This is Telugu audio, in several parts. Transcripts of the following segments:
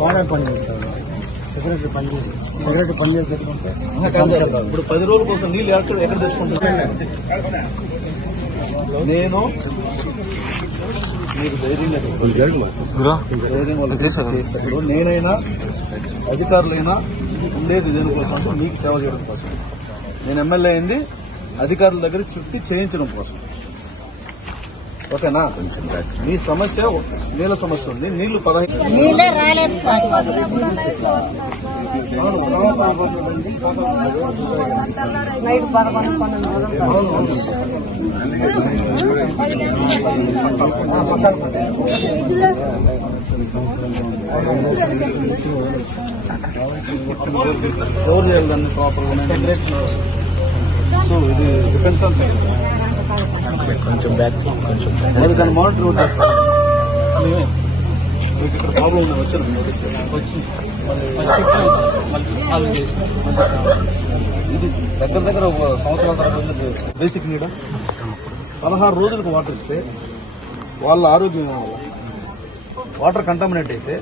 బాగానే పనిచేస్తారు. సెక్రటరీ పనిచేసేట్టుకుంటే ఇప్పుడు 10 రోజుల కోసం నీళ్ళు ఎక్కడ తెచ్చుకుంటున్నా నేను మీరు ధైర్యంగా చేస్తారు. నేనైనా అధికారులైనా ఉండేది దేనికోసం, మీకు సేవ చేయడం కోసం. నేను ఎమ్మెల్యే అయింది అధికారుల దగ్గర చుట్టి చేయించడం కోసం. ఓకేనా? మీ సమస్య నీళ్ళ సమస్య ఉంది. నీళ్లు 15 నీళ్ళే రాలేదు. నైట్ 11-12 ఎవరు చేయాలి దాన్ని ప్రాపర్గా? ఇది డిపెండ్స్ ఆన్ కొంచెం బ్యాక్ అది దాన్ని మానిటర్ ఉంటారు సార్. మీకు ఇక్కడ ప్రాబ్లం ఉందని వచ్చాను ఇది దగ్గర ఒక సంవత్సరాల తర్వాత బేసిక్ నీడ 16 రోజులకు వాటర్ ఇస్తే వాళ్ళ ఆరోగ్యం వాటర్ కంటామినేట్ అయితే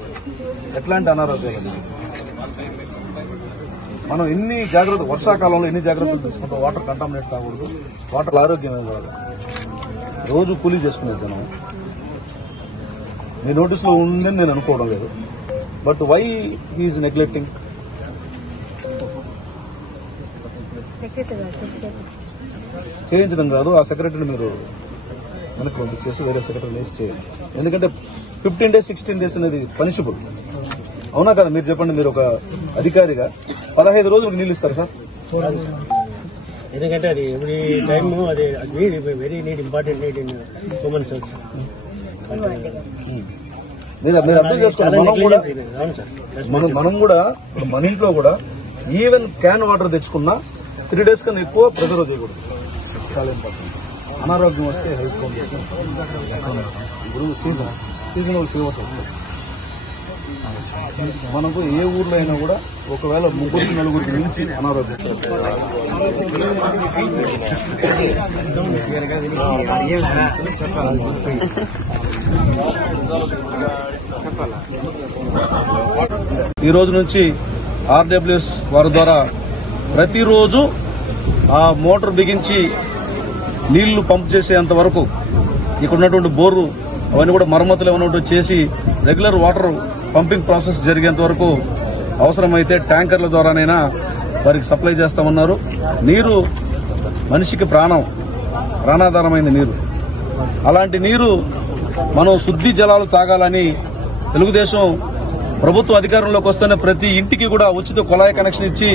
ఎట్లాంటి అనారోగ్యాలు? మనం ఎన్ని జాగ్రత్తలు వర్షాకాలంలో ఎన్ని జాగ్రత్తలు తీసుకుంటాం? వాటర్ కంటామినేట్ కాకూడదు, వాటర్ ఆరోగ్యమే కాదు. రోజు కూలీ చేసుకునే జనం మీ నోటీసులో ఉందని నేను అనుకోవడం లేదు. But why he is neglecting? చేయించడం కాదు, ఆ సెక్రటరీని మీరు వెనక్కి పంపించేసి వేరే సెక్రటరీని వేసి చేయండి. ఎందుకంటే 15 days 16 days అనేది పనిషబుల్. అవునా కదా? మీరు చెప్పండి. మీరు ఒక అధికారిగా 15 రోజులకు నీళ్ళు ఇస్తారు సార్? ఎందుకంటే అది ఎవ్రీ టైమ్ అది very need important need in human source. మీరు అర్థం చేసుకోండి. మనం కూడా మన ఇంట్లో కూడా ఈవెన్ క్యాన్ వాటర్ తెచ్చుకున్నా 3 days కన్నా ఎక్కువ ప్రిజర్వ్ చేయకూడదు. చాలా ఇంపార్టెంట్. అనారోగ్యం వస్తే హెల్త్ ప్రాబ్లమ్స్. ఇప్పుడు సీజనల్ ఫీవర్స్ వస్తాయి. మనకు ఏ ఊర్లో అయినా కూడా ఒకవేళ 3-4 నుంచి అనారోగ్యం ఈ రోజు నుంచి ఆర్డబ్ల్యూఎస్ వారి ద్వారా ప్రతిరోజు ఆ మోటార్ బిగించి నీళ్లు పంప్ చేసేంత వరకు ఇక్కడ ఉన్నటువంటి బోర్లు అవన్నీ కూడా మరమ్మతులు ఏమైనా చేసి రెగ్యులర్ వాటర్ పంపింగ్ ప్రాసెస్ జరిగేంత వరకు అవసరమైతే ట్యాంకర్ల ద్వారానైనా వారికి సప్లై చేస్తామన్నారు. నీరు మనిషికి ప్రాణాధారమైన నీరు. అలాంటి నీరు మనం శుద్ధి జలాలు తాగాలని తెలుగుదేశం ప్రభుత్వం అధికారంలోకి వస్తేనే ప్రతి ఇంటికి కూడా ఉచిత కుళాయి కనెక్షన్ ఇచ్చి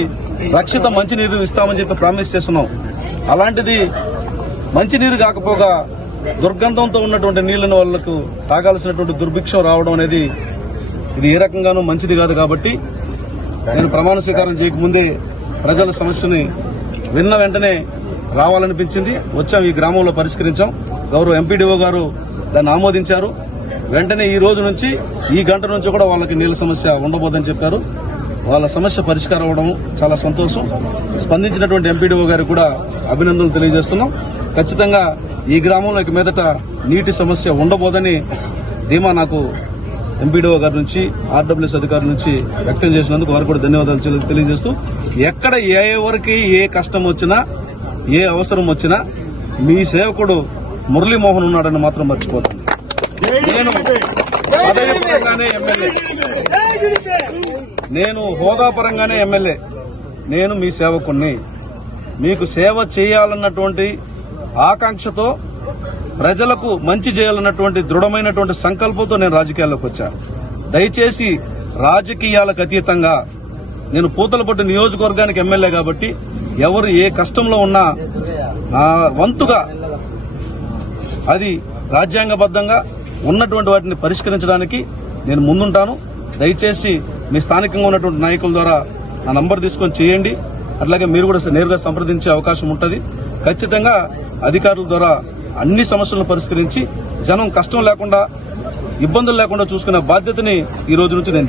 రక్షిత మంచినీరు ఇస్తామని చెప్పి ప్రామిస్ చేస్తున్నాం. అలాంటిది మంచినీరు కాకపోగా దుర్గంధంతో ఉన్నటువంటి నీళ్లను వాళ్లకు తాగాల్సినటువంటి దుర్భిక్షం రావడం అనేది ఇది ఏ రకంగానూ మంచిది కాదు. కాబట్టి నేను ప్రమాణ స్వీకారం చేయకముందే ప్రజల సమస్యని విన్న వెంటనే రావాలనిపించింది. వచ్చాం, ఈ గ్రామంలో పరిష్కరించాం. గౌరవ ఎంపీడీఓ గారు దాన్ని ఆమోదించారు. వెంటనే ఈ రోజు నుంచి ఈ గంట నుంచి కూడా వాళ్ళకి నీళ్ల సమస్య ఉండబోదని చెప్పారు. వాళ్ళ సమస్య పరిష్కారం అవడం చాలా సంతోషం. స్పందించినటువంటి ఎంపీడీఓ గారికి కూడా అభినందనలు తెలియజేస్తున్నాం. ఖచ్చితంగా ఈ గ్రామంలోకి మీదట నీటి సమస్య ఉండబోదని ధీమా నాకు ఎంపీడీఓ గారి నుంచి ఆర్డబ్ల్యూఎస్ అధికారుల నుంచి వ్యక్తం చేసినందుకు వారికి కూడా ధన్యవాదాలు తెలియజేస్తూ, ఎక్కడ ఎవరికి ఏ కష్టం వచ్చినా ఏ అవసరం వచ్చినా మీ సేవకుడు మురళీమోహన్ ఉన్నాడని మాత్రం మర్చిపోతాను. నేను పదవిపరంగానే ఎమ్మెల్యే, నేను హోదాపరంగానే ఎమ్మెల్యే, నేను మీ సేవకుణ్ణి. మీకు సేవ చేయాలన్నటువంటి ఆకాంక్షతో, ప్రజలకు మంచి చేయాలన్నటువంటి దృఢమైనటువంటి సంకల్పంతో నేను రాజకీయాల్లోకి వచ్చాను. దయచేసి రాజకీయాలకు అతీతంగా నేను పూతలపట్టు నియోజకవర్గానికి ఎమ్మెల్యే కాబట్టి ఎవరు ఏ కష్టంలో ఉన్నా నా వంతుగా అది రాజ్యాంగబద్దంగా ఉన్నటువంటి వాటిని పరిష్కరించడానికి నేను ముందుంటాను. దయచేసి మీ స్థానికంగా ఉన్నటువంటి నాయకుల ద్వారా నా నంబర్ తీసుకొని చేయండి. అట్లాగే మీరు కూడా నేరుగా సంప్రదించే అవకాశం ఉంటుంది. ఖచ్చితంగా అధికారుల ద్వారా అన్ని సమస్యలను పరిష్కరించి జనం కష్టం లేకుండా, ఇబ్బందులు లేకుండా చూసుకునే బాధ్యతని ఈ రోజు నుంచి నేను